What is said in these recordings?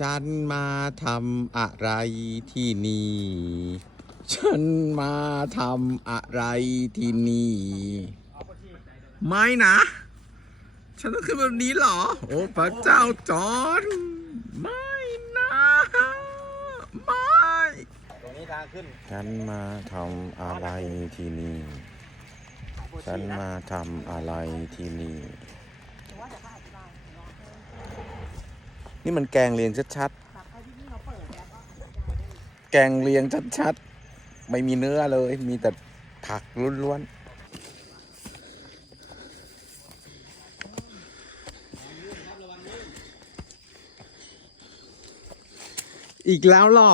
ฉันมาทำอะไรที่นี่ ฉันมาทำอะไรที่นี่ ไม่นะ ฉันต้องขึ้นแบบนี้เหรอ โอ้พระเจ้าจอนไม่นะ ไม่ ตรงนี้ทางขึ้น ฉันมาทำอะไรที่นี่ ฉันมาทำอะไรที่นี่ นี่มันแกงเลียงชัดๆ แกงเลียงชัดๆ ไม่มีเนื้อเลย มีแต่ผักล้วนๆ อีกแล้วหรอ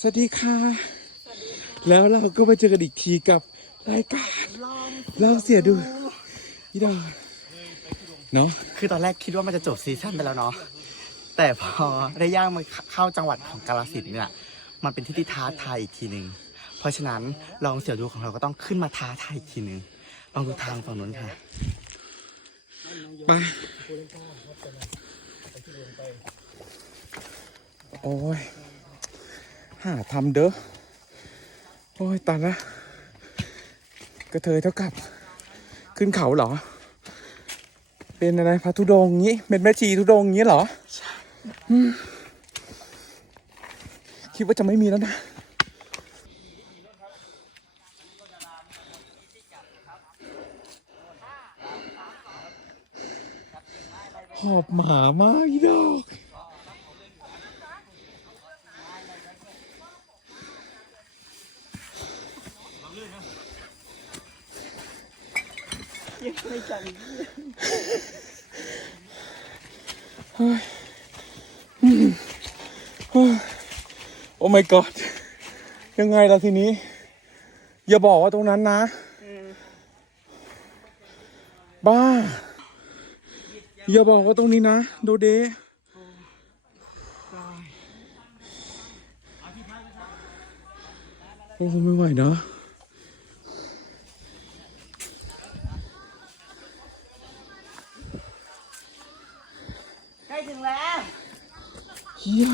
สวัสดีค่ะ แล้วเราก็มาเจอกันอีกทีกับรายการเราเสียดูพี่ดาเนาะคือตอนแรกคิดว่ามันจะจบซีซั่นไปแล้วเนาะแต่พอได้ย่างมาเข้าจังหวัดของกาลสินธุ์เนี่ยมันเป็นที่ที่ท้าทายอีกทีหนึ่งเพราะฉะนั้นลองเสี่ยวดูของเราก็ต้องขึ้นมาท้าทายอีกทีหนึ่งลองดูทางฝั่งนู้นค่ะ ไปโอ้ยหาทำเด้อ โอ้ยตายละกระเทยเท่ากับ ขึ้นเขาเหรอ เป็นอะไรพระธุดงงี้ เป็นแม่ชีธุดงงี้เหรอคิดว่าจะไม่มีแล้วนะหอบหมามากอีดอก โอ้ my god ยังไงล่ะทีนี้ อย่าบอกว่าตรงนั้นนะ บ้า อย่าบอกว่าตรงนี้นะ โดเดโอ้ไม่ไหวเนอะ ใกล้ถึงแล้ว เฮีย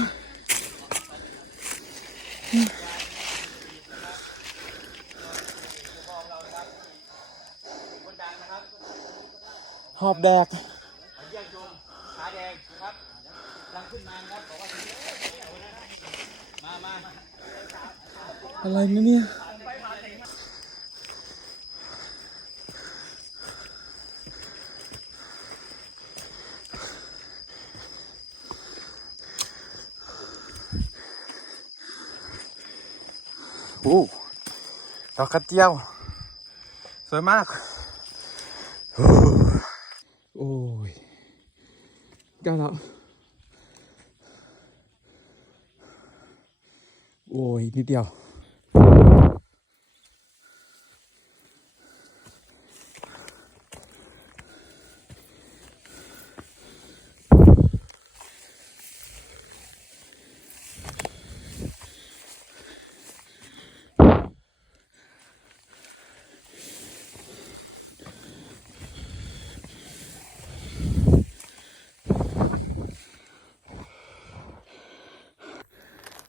หอบแดกขาแดงอกว่ามามาอะไรนะเนี่ยโอ้ดอกกระเจียว สวยมาก โอ้ย ได้แล้วโ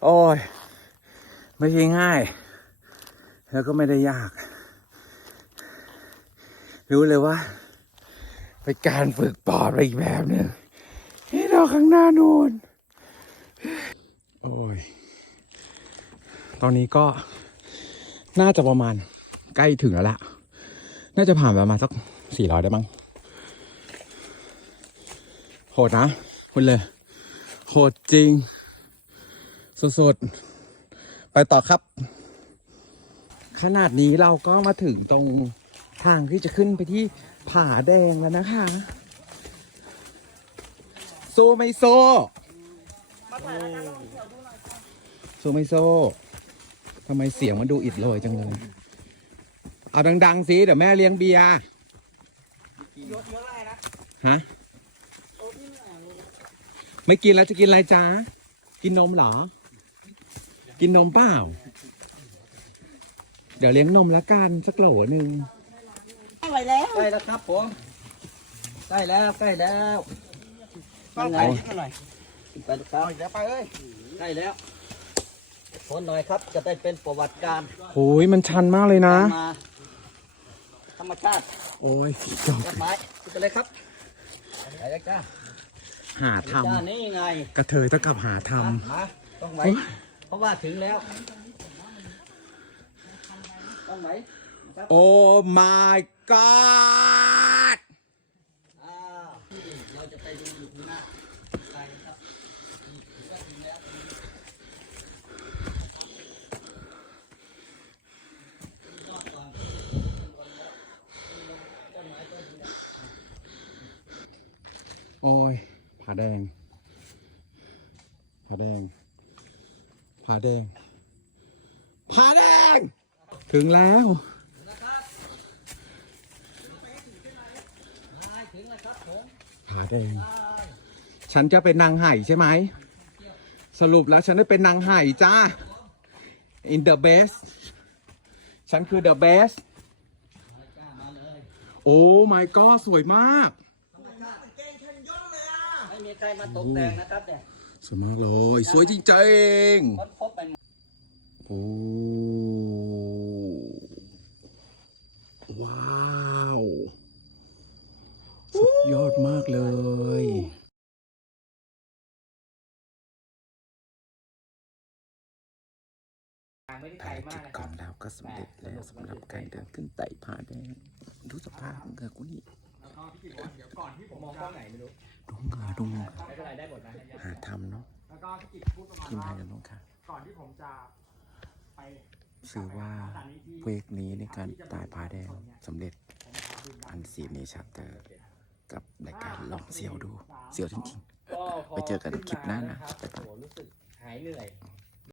โอ้ย ไม่ใช่ง่าย แล้วก็ไม่ได้ยาก รู้เลยว่าเป็นการฝึกปอดไปอีกแบบหนึ่งที่เราข้างหน้านูนโอ้ย ตอนนี้ก็น่าจะประมาณใกล้ถึงแล้วละน่าจะผ่านประมาณสักสี่ร้อยได้มั้ง โหดนะ คุณเลย โหดจริง สดๆ ไปต่อครับ ขนาดนี้เราก็มาถึงตรงทางที่จะขึ้นไปที่ผาแดงแล้วนะคะโซไม่โซโซไม่โซทำไมเสียงมันดูอิดโรยจังเลย เอาดัง ๆสิเดี๋ยวแม่เลี้ยงเบียร์ฮะไม่กินแล้วจะกินอะไรจ้ากินนมเหรอ กินนมเปล่า เดี๋ยวเลี้ยงนมละกันสักโหลหนึ่งไม่ไหวแล้วใกล้แล้วครับผมใกล้แล้วใกล้แล้วต้องไงไปนิดหน่อยไปลูกค้าเดี๋ยวไปเอ้ยใกล้แล้วทนหน่อยครับจะได้เป็นประวัติการโอ้ยมันชันมากเลยนะ มาธรรมชาติโอ้ยจบยอดไม้ขึ้นไปเลยครับไปเลยจ้าหาทจ้านี่ไงำกระเทยเท่ากับหาทมาต้องไหว เพราะว่าถึงแล้วต้องไหวครับำโอ้ my god อ้าวเราจะไปดูอยู่ที่หน้าไปครับก็ถึงแล้วโอ้ยผาแดงผาแดง ผาแดงผาแดง ถึงแล้ว ผาแดง ฉันจะเป็นนางไห่ใช่ไหม สรุปแล้วฉันได้เป็นนางไห่จ้า in the best ฉันคือ the best จ้ามาเลยโอ้ my god สวยมาก ไม่มีใครมาตกแต่งนะครับเนี่ย สวยมากเลย สวยจริงค้นพบเป็นๆโอ้ว้าวสุดยอดมากเลยภารกิจขอรับงเราก็สำเร็จแล้วสำหรับการเดินขึ้นไต่ผาแดงดูสภาพของเธอ กูนี่มองกล้องไหนไม่รู้ดูเหงื่อดูเหงื่อไม่เป็นไรได้หมดนะหาทำเนาะแล้วก็พี่กิจพูดประมาณทีมว่าไทยกันน้องค่ะก่อนที่ผมจะไปชื่อว่าเวกนี้ในการตายผาแดงสำเร็จอันซีเนชัตเตอร์กับรายการลองเสียวดู เสียวจริงก็พไปเจอกันคลิปหน้านะโอ้โหรู้สึกหายเหนื่อยๆ